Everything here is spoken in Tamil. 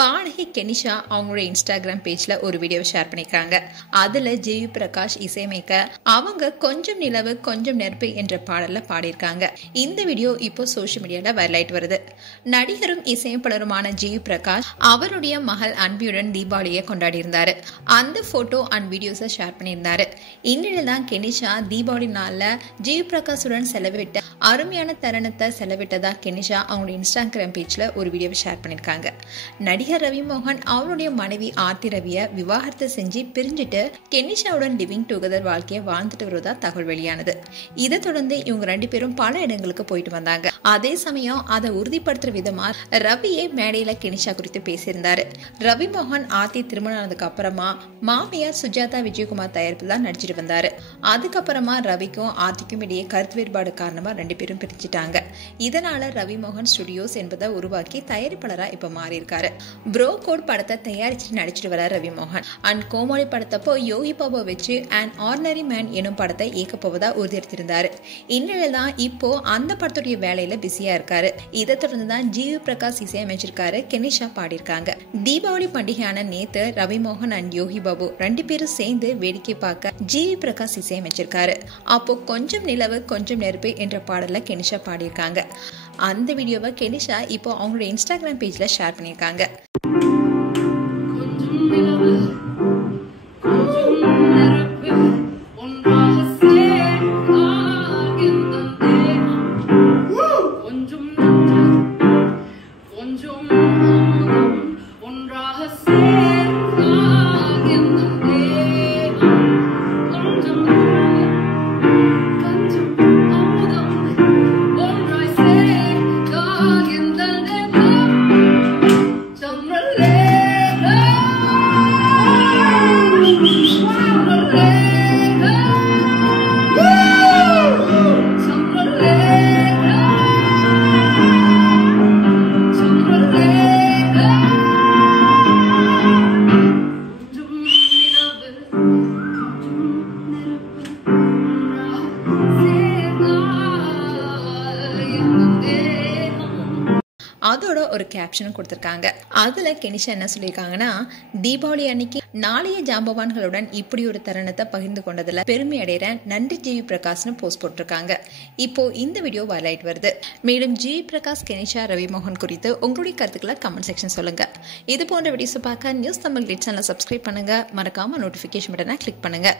பாடகி கெனிஷா அவங்களோட இன்ஸ்டாகிராம் பேஜ்ல ஒரு வீடியோ ஷேர் பண்ணிருக்காங்க. அதுல ஜிவி பிரகாஷ் இசையமைக்க அவங்க கொஞ்சம் நிலவு கொஞ்சம் நெருப்பு என்ற பாடல்ல பாடியிருக்காங்க. இந்த வீடியோ இப்போ சோசியல் மீடியால வைரல் ஆயிட்டு வருது. நடிகரும் இசையமைப்பாளருமான ஜிவி பிரகாஷ் அவருடைய மகள் அன்பியுடன் தீபாவளியை கொண்டாடி இருந்தாரு. அந்த போட்டோ அண்ட் வீடியோஸை ஷேர் பண்ணியிருந்தாரு. இந்நிலையில் தான் கெனிஷா தீபாவளி நாள்ல ஜிவி பிரகாஷுடன் செலவிட்ட அருமையான தருணத்தை செலவிட்டதா கெனிஷா அவங்களோட இன்ஸ்டாகிராம் பேஜ்ல ஒரு வீடியோவை ஷேர் பண்ணிருக்காங்க. நடிகர் ரவி மோகன் அவருடைய மனைவி ஆர்த்தி ரவிய விவாகரத்து செஞ்சு பிரிஞ்சுட்டு கெனிஷாவுடன் லிவிங் டுகெதர் வாழ்க்கையை வாழ்ந்துட்டு வருவதா தகவல் வெளியானது. இதை தொடர்ந்து இவங்க 2 பேரும் பல இடங்களுக்கு போயிட்டு வந்தாங்க. அதே சமயம் அதை உறுதிப்படுத்துற விதமா ரவியே மேடையில கெனிஷா குறித்து பேசியிருந்தாரு. ரவி மோகன் ஆர்த்தி திருமணம் ஆனதுக்கு அப்புறமா மாமியார் சுஜாதா விஜயகுமார் தயாரிப்பு தான் நடிச்சிட்டு வந்தாரு. அதுக்கப்புறமா ரவிக்கும் ஆர்த்திக்கும் இடையே கருத்து வேறுபாடு காரணமா 2 பேரும் பிரிஞ்சுட்டாங்க. இதனால ரவி மோகன் ஸ்டுடியோஸ் என்பதை உருவாக்கி தயாரிப்பாளரா இப்ப மாறி இருக்காரு. ப்ரோ கோட் படத்தை தயாரிச்சு நடிச்சிட்டு வர ரவி மோகன் அண்ட் கோமாளி படத்தப்போ யோகி பாபா வச்சு அண்ட் ஆர்டினரி மேன் எனும் படத்தை இயக்க போவதா உறுதியளித்திருந்தாரு. இந்நிலையில தான் இப்போ அந்த படத்துடைய வேலையில பிஸியா இருக்காரு. இதை தொடர்ந்து தான் ஜிவி பிரகாஷ் இசையமைச்சிருக்காரு. கெனிஷா பாடியிருக்காங்க. தீபாவளி பண்டிகையான நேத்து ரவி மோகன் அண்ட் யோகி பாபு 2 பேரும் சேர்ந்து வேடிக்கை பார்க்க ஜிவி பிரகாஷ் இசையமைச்சிருக்காரு. அப்போ கொஞ்சம் நிலவு கொஞ்சம் நெருப்பு என்ற பாடல கெனிஷா பாடியிருக்காங்க. அந்த வீடியோவை கெனிஷா இப்போ அவங்களோட இன்ஸ்டாகிராம் பேஜ்ல ஷேர் பண்ணியிருக்காங்க. அதோட ஒரு கேப்ஷனும் கொடுத்திருக்காங்க. அதுல கெனிஷா என்ன சொல்லியிருக்காங்கன்னா, தீபாவளி அன்னைக்கு நாளைய ஜாம்பவான்களுடன் இப்படி ஒரு தருணத்தை பகிர்ந்து கொண்டதுல பெருமை அடைகிறேன், நன்றி ஜிவி பிரகாஷ்னு போஸ்ட் போட்டிருக்காங்க. இப்போ இந்த வீடியோ வைரல் ஆயிட்டு வருது. மேலும் ஜிவி பிரகாஷ், கெனிஷா, ரவி மோகன் குறித்து உங்களுடைய கருத்துக்களை கமெண்ட் செக்ஷன் சொல்லுங்க. இது போன்ற வீடியோஸ் பார்க்க நியூஸ் தமிழ் சேனலை சப்ஸ்கிரைப் பண்ணுங்க. மறக்காம நோட்டிபிகேஷன் பட்டனை கிளிக் பண்ணுங்க.